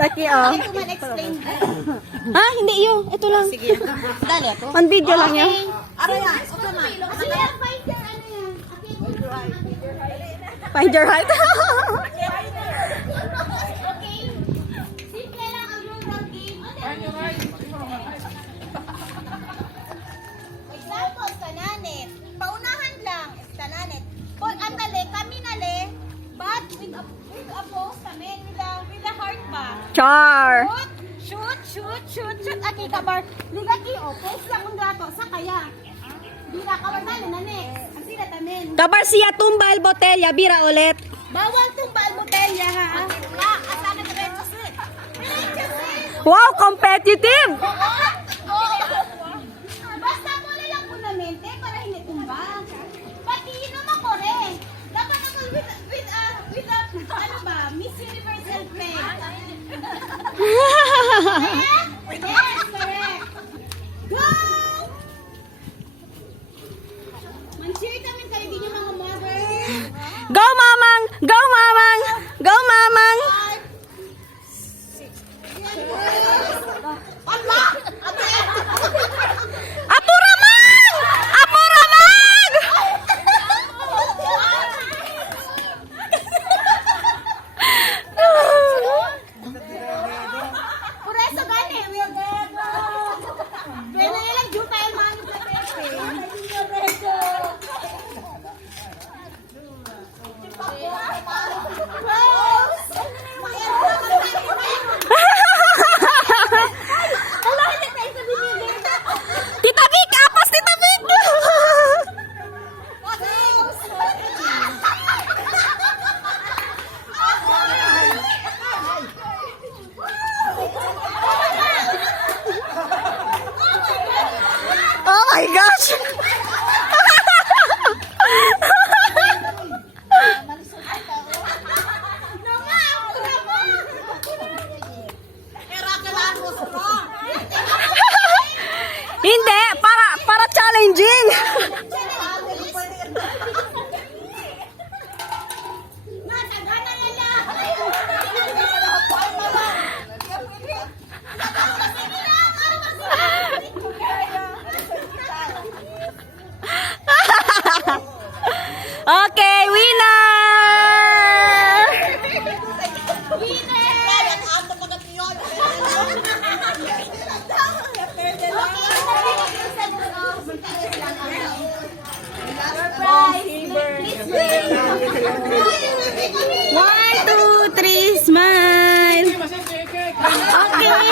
Taki, oh. Ito man explain. Ha? Hindi yun. Ito lang. Sige. Dali ako. On video lang yun. Ano yan? Okay man. Sige, find your ano yan. Find your height. Okay. Simple lang ang rule ng game. Example, tananet. Paunahan lang. Tananet. Kung andale, kami nale, but with a post kami, with a heart ba? Char. Shoot. Aki kabar. Ligaki o, post lang ang gato. Sa kaya. Bira, kawan na next. Ang sila tamin. Kabar siya tumbal botelya. Bira ulit. Bawal tumba ang botelya, ha? Wala, asana ka rin kasi. Wow, competitive. Basta mo lang punamente para hindi tumba. Pati inom ako rin. Dapat ako with a, ano ba, Miss Universal Peg. Yes, correct. Go! Man-cheer kami kayo din yung mga mother. Go, mamang. Go, mamang. Go, mamang. Allah! Apuramang! Apuramang! Pureso gani, we'll get Pero lang juta yung mga Tita Vic, apas Tita Vic. Oh my gosh. Hindi, para challenging. Okay, winner! One, two, three, smile. Okay.